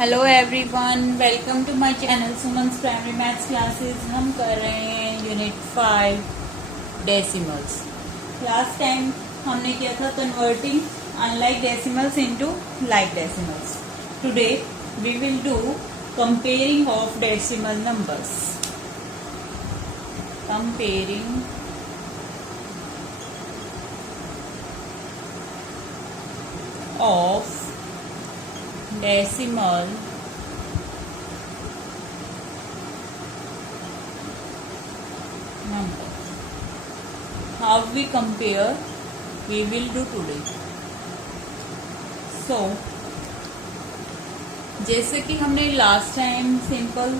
Hello everyone, welcome to my channel Suman's primary maths classes. हम कर रहे हैं यूनिट 5 डेसिमल्स। लास्ट टाइम हमने किया था converting unlike decimals into like decimals. Today we will do comparing of decimal numbers. Comparing of decimal number. How we compare we will do today. So जैसे कि हमने last time simple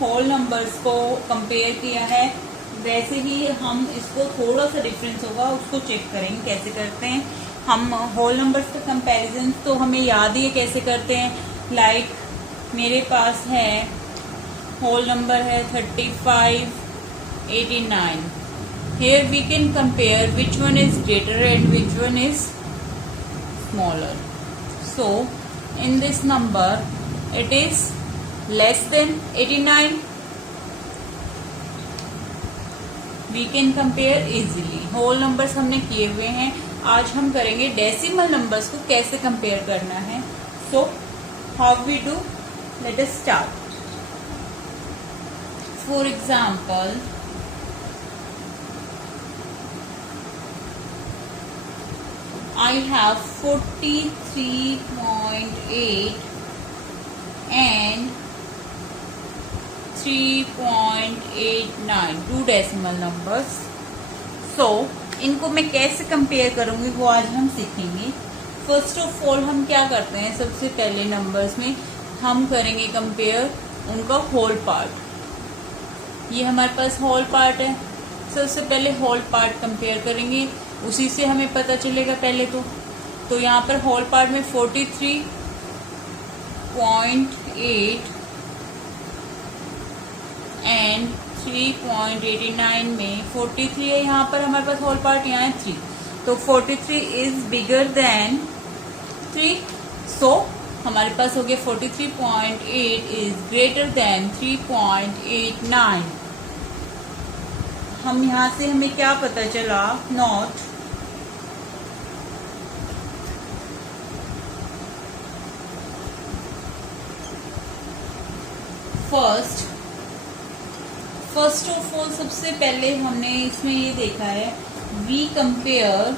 whole numbers को compare किया है, वैसे ही हम इसको थोड़ा सा डिफरेंस होगा उसको चेक करेंगे कैसे करते हैं हम होल नंबर्स का कंपैरिजन। तो हमें याद ही है कैसे करते हैं। लाइक मेरे पास है होल नंबर है 35, 89। Here we can compare which one is greater and which one is smaller. So in this number it is less than 89. We can compare easily. Whole numbers हमने किए हुए हैं, आज हम करेंगे डेसिमल नंबर्स को कैसे कंपेयर करना है। So how we do, let us start. For example I have 43.8 and 3.89 two decimal numbers. So इनको मैं कैसे कंपेयर करूंगी वो आज हम सीखेंगे। फर्स्ट ऑफ ऑल हम क्या करते हैं, सबसे पहले नंबर्स में हम करेंगे कंपेयर उनका होल पार्ट। ये हमारे पास होल पार्ट है, सबसे पहले होल पार्ट कंपेयर करेंगे, उसी से हमें पता चलेगा पहले तो यहाँ पर होल पार्ट में 43.8 एंड 3.89 में 43 है, यहाँ पर हमारे पास होल पार्ट यहाँ है 3, तो 43 इज बिगर देन 3। सो हमारे पास हो गया 43.8 इज ग्रेटर देन 3.89। हम यहाँ से हमें क्या पता चला, नोट फर्स्ट ऑफ ऑल सबसे पहले हमने इसमें ये देखा है वी कंपेयर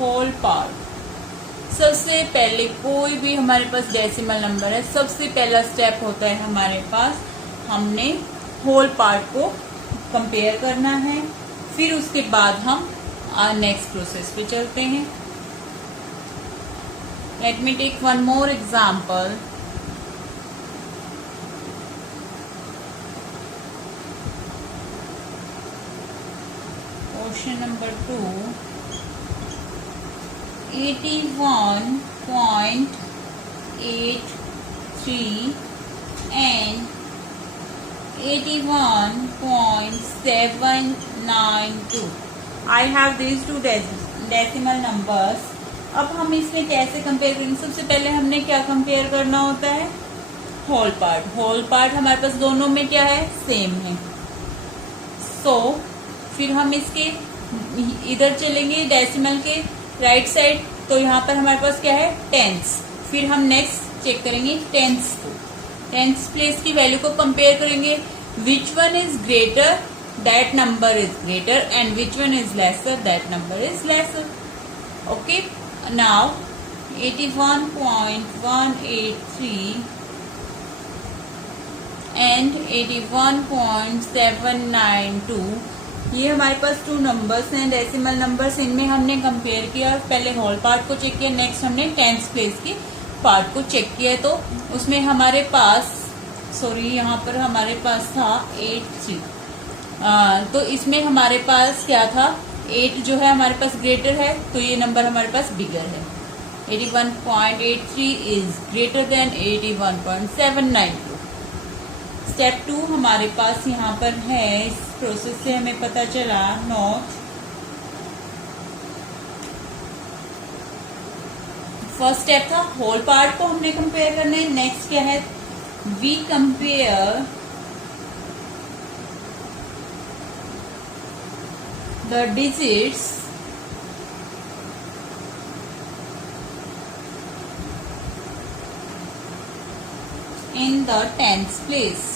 होल पार्ट। सबसे पहले कोई भी हमारे पास डेसिमल नंबर है, सबसे पहला स्टेप होता है हमारे पास, हमने होल पार्ट को कंपेयर करना है, फिर उसके बाद हम नेक्स्ट प्रोसेस पे चलते हैं। Let me take one more example. Question number 2, 81.83 and 81.792. I have these two decimal numbers. अब हम इसमें कैसे कंपेयर करेंगे, सबसे पहले हमने क्या कंपेयर करना होता है, होल पार्ट हमारे पास दोनों में क्या है, सेम है। सो फिर हम इसके इधर चलेंगे डेसिमल के राइट साइड, तो यहाँ पर हमारे पास क्या है, टेंस। फिर हम नेक्स्ट चेक करेंगे टेंस को, टेंस प्लेस की वैल्यू को कंपेयर करेंगे। Which one is greater, that number is greater, and which one is lesser, that number is lesser. Okay, now 81.183 and 81.792, ये हमारे पास टू नंबर्स हैं डेसिमल नंबर्स। इनमें हमने कंपेयर किया, पहले होल पार्ट को चेक किया, नेक्स्ट हमने टेंस प्लेस की पार्ट को चेक किया। तो उसमें हमारे पास यहाँ पर हमारे पास था 83, तो इसमें हमारे पास क्या था, 8 जो है हमारे पास ग्रेटर है, तो ये नंबर हमारे पास बिगर है। 81.83 इज ग्रेटर देन 81.792। स्टेप 2 हमारे पास यहाँ पर है, इस प्रोसेस से हमें पता चला, नोट फर्स्ट स्टेप था होल पार्ट को हमने कंपेयर करना है। नेक्स्ट क्या है, we compare the digits in the tens place।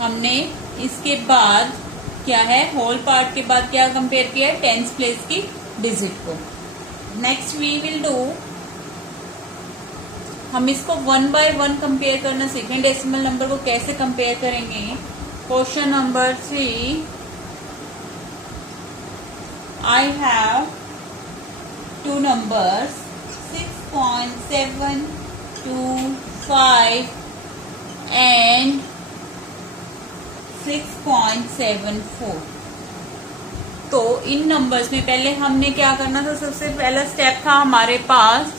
हमने इसके बाद क्या है, होल पार्ट के बाद क्या कंपेयर किया है, टेंस प्लेस की डिजिट को। नेक्स्ट वी विल डू, हम इसको 1 बाय 1 कंपेयर करना सीखेंगे। डेसिमल नंबर को कैसे कंपेयर करेंगे। Question number 3, I have two numbers 6.725 and 6.74। तो इन नंबर्स में पहले हमने क्या करना था, सबसे पहला स्टेप था हमारे पास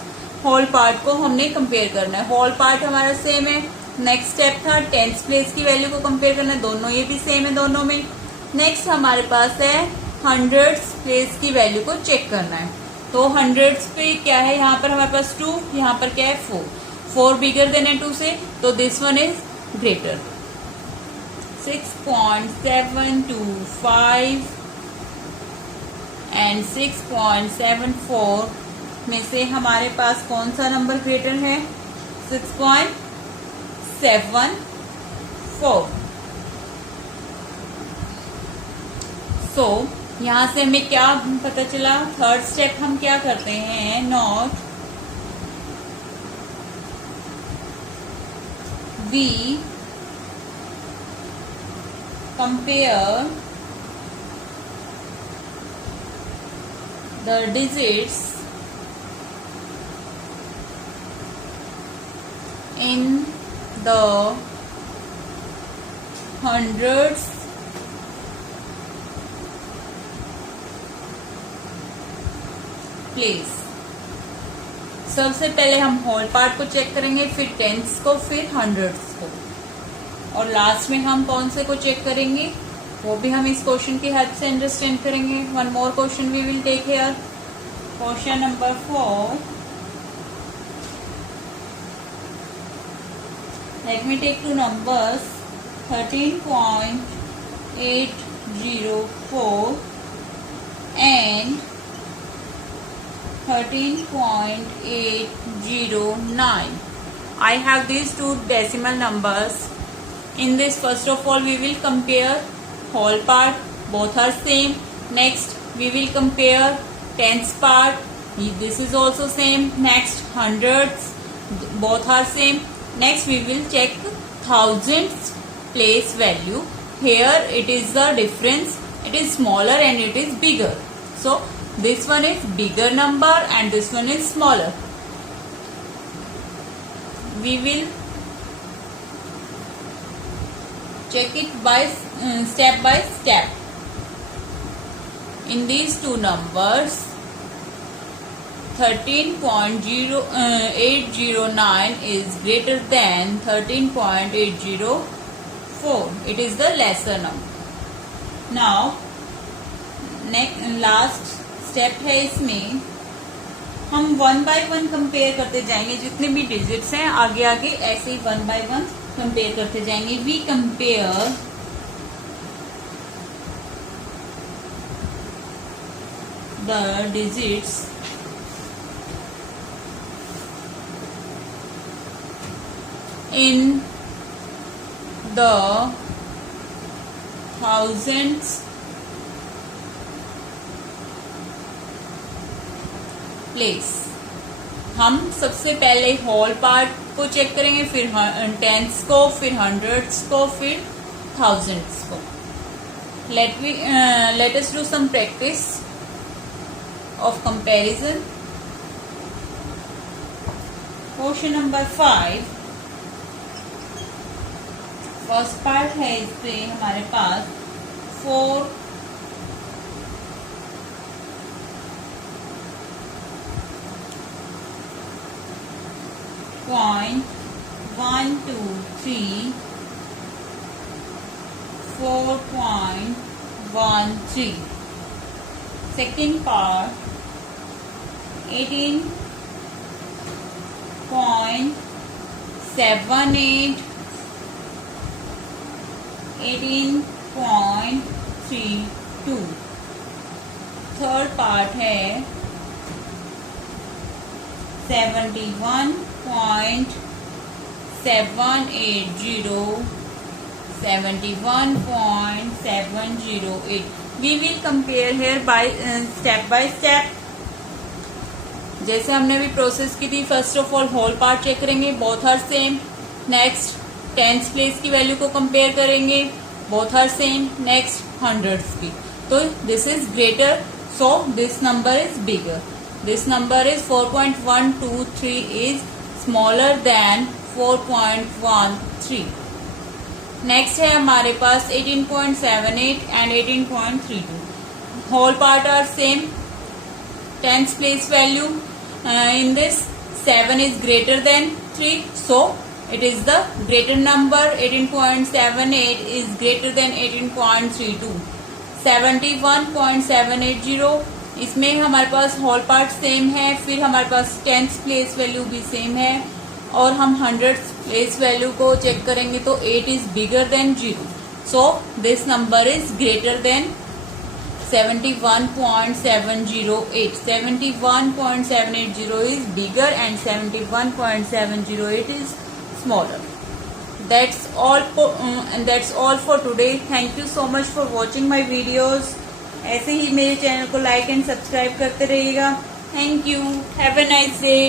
होल पार्ट को हमने कंपेयर करना है। होल पार्ट हमारा सेम है। नेक्स्ट स्टेप था टेंस प्लेस की वैल्यू को कंपेयर करना है, दोनों ये भी सेम है दोनों में। नेक्स्ट हमारे पास है हंड्रेड्स प्लेस की वैल्यू को चेक करना है। तो हंड्रेड्स पे क्या है, यहाँ पर हमारे पास 2, यहाँ पर क्या है 4। 4 बिगर देन है 2 से, तो this one is greater. 6.725 and 6.74 में से हमारे पास कौन सा नंबर ग्रेटर है, 6.74। सो यहां से हमें क्या पता चला, थर्ड स्टेप हम क्या करते हैं, note we compare the digits in the hundreds place. सबसे पहले हम होल पार्ट को चेक करेंगे, फिर टेंस को, फिर हंड्रेड्स को, और लास्ट में हम कौन से को चेक करेंगे वो भी हम इस क्वेश्चन की हेल्प से अंडरस्टैंड करेंगे। One more question we will take here, question number 4। Let me take two numbers 13.804 and 13.809. I have these two decimal numbers. In this, first of all, we will compare whole part. Both are same. Next, we will compare tens part. This is also same. Next, hundreds. Both are same. Next we will check thousands place value. Here it is the difference, it is smaller and it is bigger. So this one is bigger number and this one is smaller. We will check it by step by step. In these two numbers, 13.809 is greater than 13.804. It is the lesser number. Now, last step है इसमें, हम 1 by 1 compare करते जाएंगे। जितने भी digits हैं आगे आगे ऐसे ही 1 by 1 कंपेयर करते जाएंगे। We compare the digits in the thousands place। हम सबसे पहले होल पार्ट को चेक करेंगे, फिर टेंस को, फिर हंड्रेड्स को, फिर थाउजेंड्स को। let us do some practice of comparison। Question number 5, first part है, इस पे हमारे पास 4.123, 4.123 18.13. Second part 18.78, 18.32. थर्ड पार्ट है 71.780, 71.708. We will compare here by step by step. जैसे हमने अभी प्रोसेस की थी, first of all whole part check करेंगे, both are same. Next tens place की वैल्यू को कंपेयर करेंगे, both are same. Next hundreds की, तो this is greater, so this number is bigger. This number is 4.123 is smaller than 4.13. Next है हमारे पास 18.78 and 18.32. Whole part are same. Tens place value in this 7 is greater than 3, so it is the greater number. 18.78 is greater than 18.32. 71.780, इसमें हमारे पास whole part same है, फिर हमारे past tense place value भी same है, और हम हंड्रेड्स प्लेस वैल्यू को चेक करेंगे तो 8 is bigger than 0, so this number is greater than 71.708. 71.780 is bigger and 71.708 is smaller. That's all for today. Thank you so much for watching my videos. ऐसे ही मेरे channel को like and subscribe करते रहिएगा. Thank you. Have a nice day.